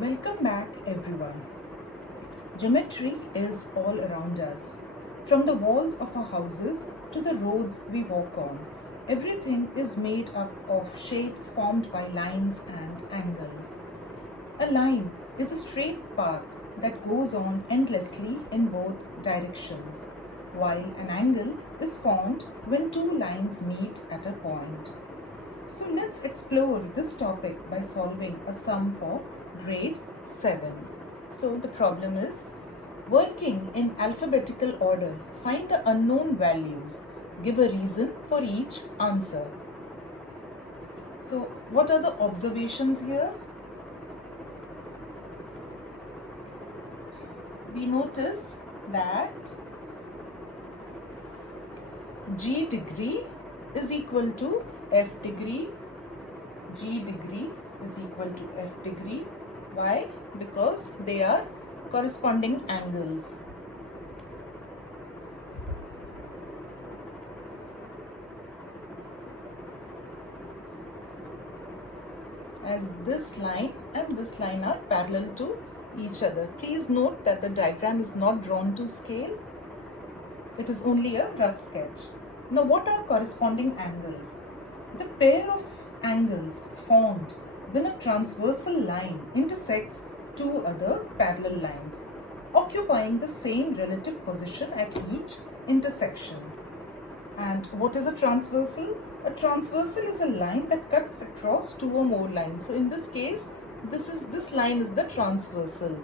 Welcome back, everyone. Geometry is all around us. From the walls of our houses to the roads we walk on, everything is made up of shapes formed by lines and angles. A line is a straight path that goes on endlessly in both directions, while an angle is formed when two lines meet at a point. So let's explore this topic by solving a sum for grade 7. So the problem is working in alphabetical order, find the unknown values, give a reason for each answer. So what are the observations here? We notice that G degree is equal to F degree. G degree is equal to F degree. Why? Because they are corresponding angles. As this line and this line are parallel to each other. Please note that the diagram is not drawn to scale. It is only a rough sketch. Now, what are corresponding angles? The pair of angles formed when a transversal line intersects two other parallel lines, occupying the same relative position at each intersection. And what is a transversal? A transversal is a line that cuts across two or more lines. So in this case, this line is the transversal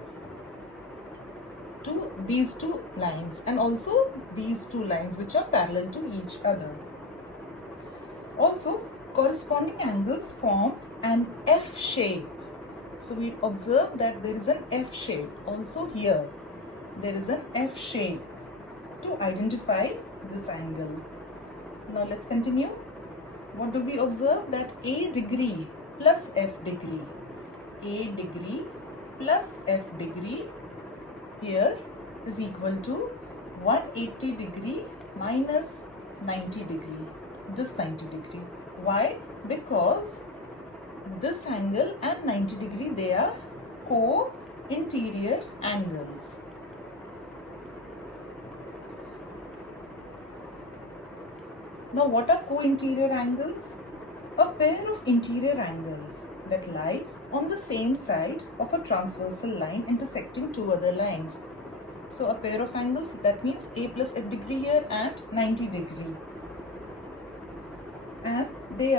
to these two lines, and also these two lines which are parallel to each other. Also, corresponding angles form an F shape. So we observe that there is an F shape. Also here, there is an F shape to identify this angle. Now let's continue. What do we observe? That A degree plus F degree. A degree plus F degree here is equal to 180 degree minus 90 degree. This 90 degree. Why? Because this angle and 90 degree, they are co-interior angles. Now what are co-interior angles? A pair of interior angles that lie on the same side of a transversal line intersecting two other lines. So a pair of angles, that means A plus F degree here and 90 degree. And they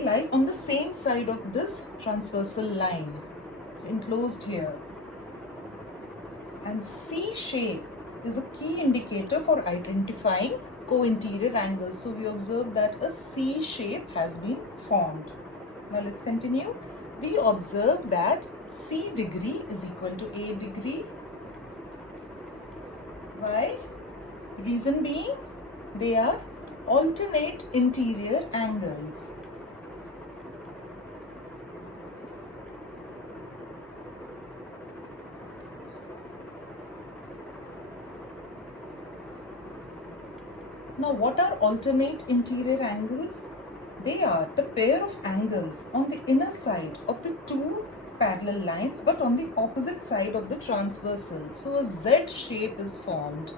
lie on the same side of this transversal line. So enclosed here. And C shape is a key indicator for identifying co-interior angles. So we observe that a C shape has been formed. Now let's continue. We observe that C degree is equal to A degree. Why? Reason being, they are alternate interior angles. Now what are alternate interior angles? They are the pair of angles on the inner side of the two parallel lines but on the opposite side of the transversal. So a Z shape is formed.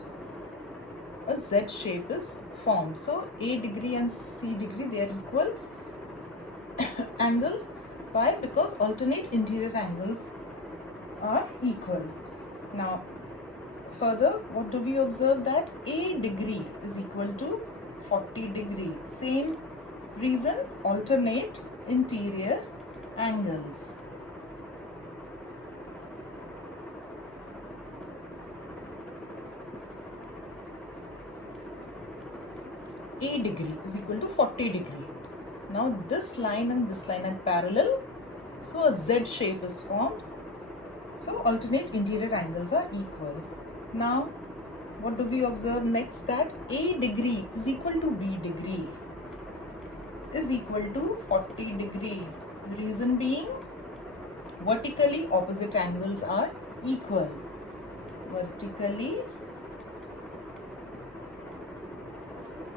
A Z shape is formed. So A degree and C degree, they are equal angles. Why? Because alternate interior angles are equal. Now further, what do we observe? That A degree is equal to 40 degree. Same reason, alternate interior angles. A degree is equal to 40 degree. Now this line and this line are parallel. So a Z shape is formed. So alternate interior angles are equal. Now what do we observe next? That A degree is equal to B degree is equal to 40 degree. Reason being, vertically opposite angles are equal. Vertically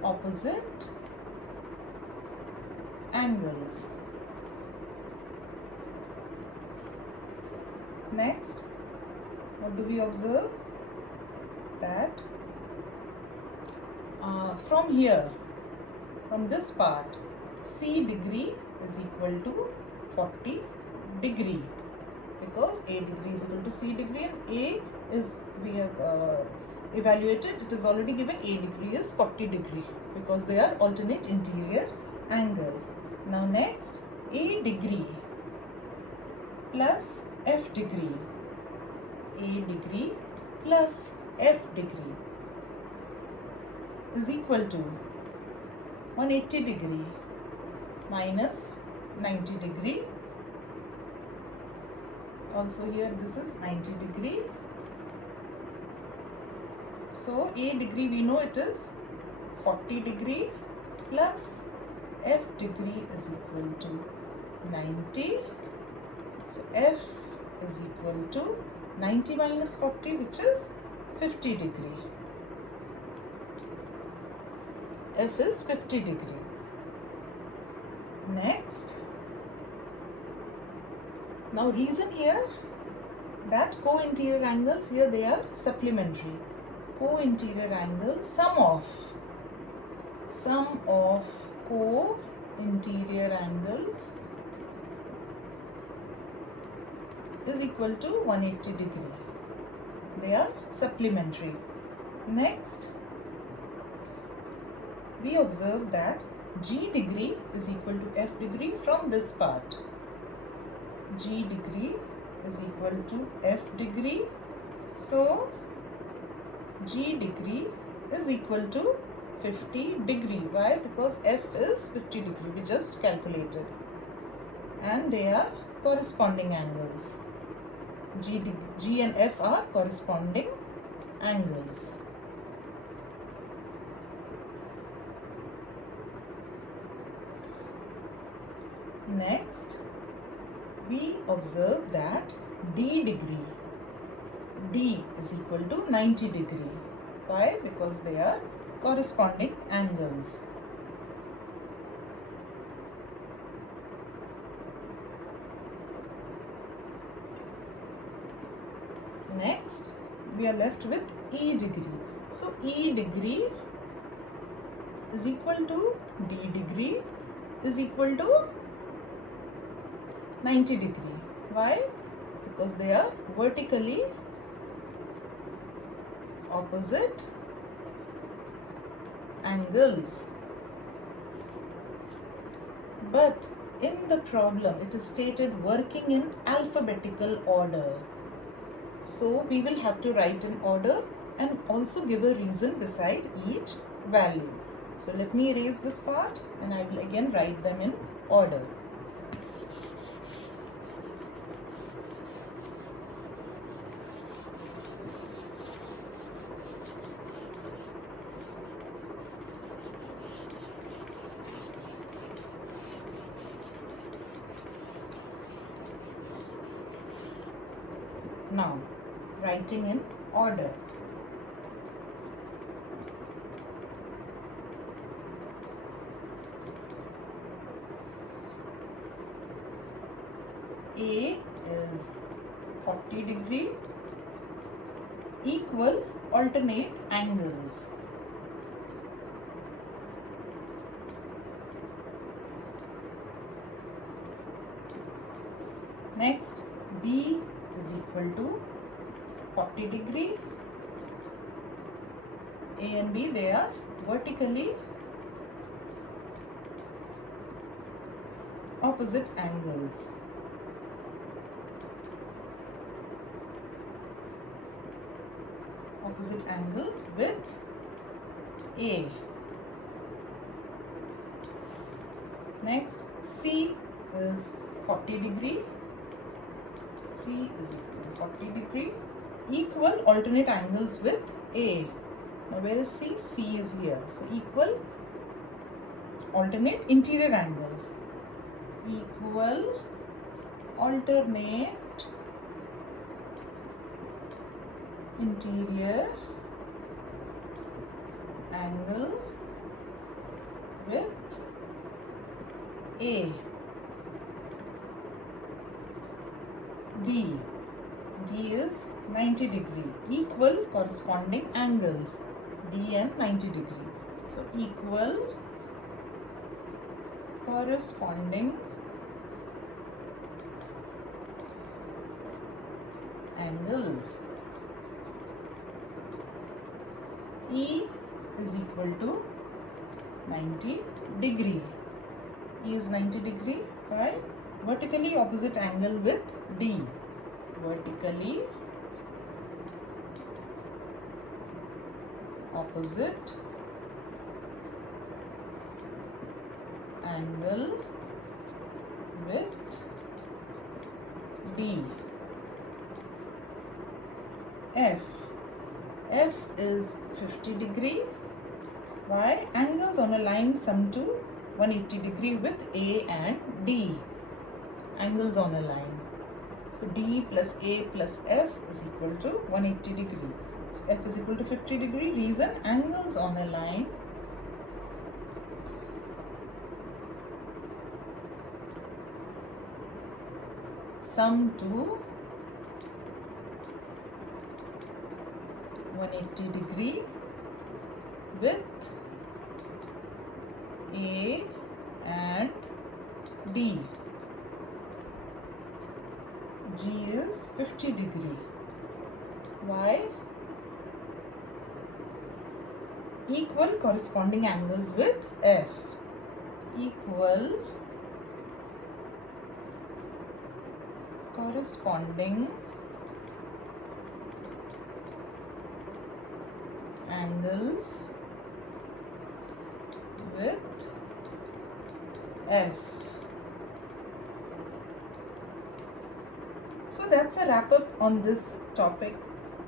opposite angles. Next, what do we observe? That from here, from this part, C degree is equal to 40 degree, because A degree is equal to C degree, and A is, we have evaluated, it is already given A degree is 40 degree because they are alternate interior angles. Now next, A degree plus F degree, A degree plus F degree is equal to 180 degree minus 90 degree. Also here this is 90 degree. So A degree we know it is 40 degree plus F degree is equal to 90. So F is equal to 90 minus 40, which is 50 degree. F is 50 degree. Next, now reason here that co-interior angles, here they are supplementary. Co-interior angles, sum of co-interior angles is equal to 180 degree. They are supplementary. Next, we observe that G degree is equal to F degree from this part. G degree is equal to F degree. So G degree is equal to 50 degree. Why? Because F is 50 degree. We just calculated. And they are corresponding angles. G and F are corresponding angles. Next, we observe that D degree, D is equal to 90 degree. Why? Because they are corresponding angles. Next, we are left with E degree. So E degree is equal to D degree is equal to 90 degree. Why? Because they are vertically opposite angles. But in the problem it is stated working in alphabetical order. So we will have to write in order and also give a reason beside each value. So let me erase this part and I will again write them in order. Now, writing in order. A is 40 degree, equal alternate angles. Next, B is equal to 40 degree. A and B, they are vertically opposite angles. Opposite angle with A. Next, C is 40 degree. C is equal to 40 degree, equal alternate angles with A. Now where is C? C is here. So equal alternate interior angles. Equal alternate interior angle with A. B. D is 90 degree. Equal corresponding angles D and 90 degree. So equal corresponding angles. E is equal to 90 degree. E is 90 degree by vertically opposite angle with D. Vertically opposite angle with D. F is 50 degree. Why? Angles on a line sum to 180 degree with A and D. Angles on a line. So D plus A plus F is equal to 180 degree. So F is equal to 50 degree. Reason, angles on a line sum to 180 degree with A and D. G is 50 degree. Why? Equal corresponding angles with F. Equal corresponding angles with F. So that's a wrap up on this topic.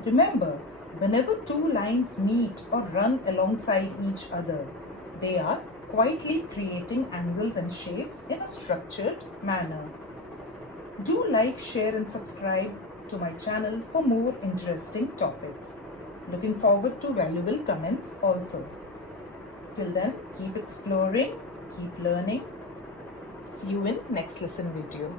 Remember, whenever two lines meet or run alongside each other, they are quietly creating angles and shapes in a structured manner. Do like, share and subscribe to my channel for more interesting topics. Looking forward to valuable comments also. Till then, keep exploring, keep learning. See you in next lesson video.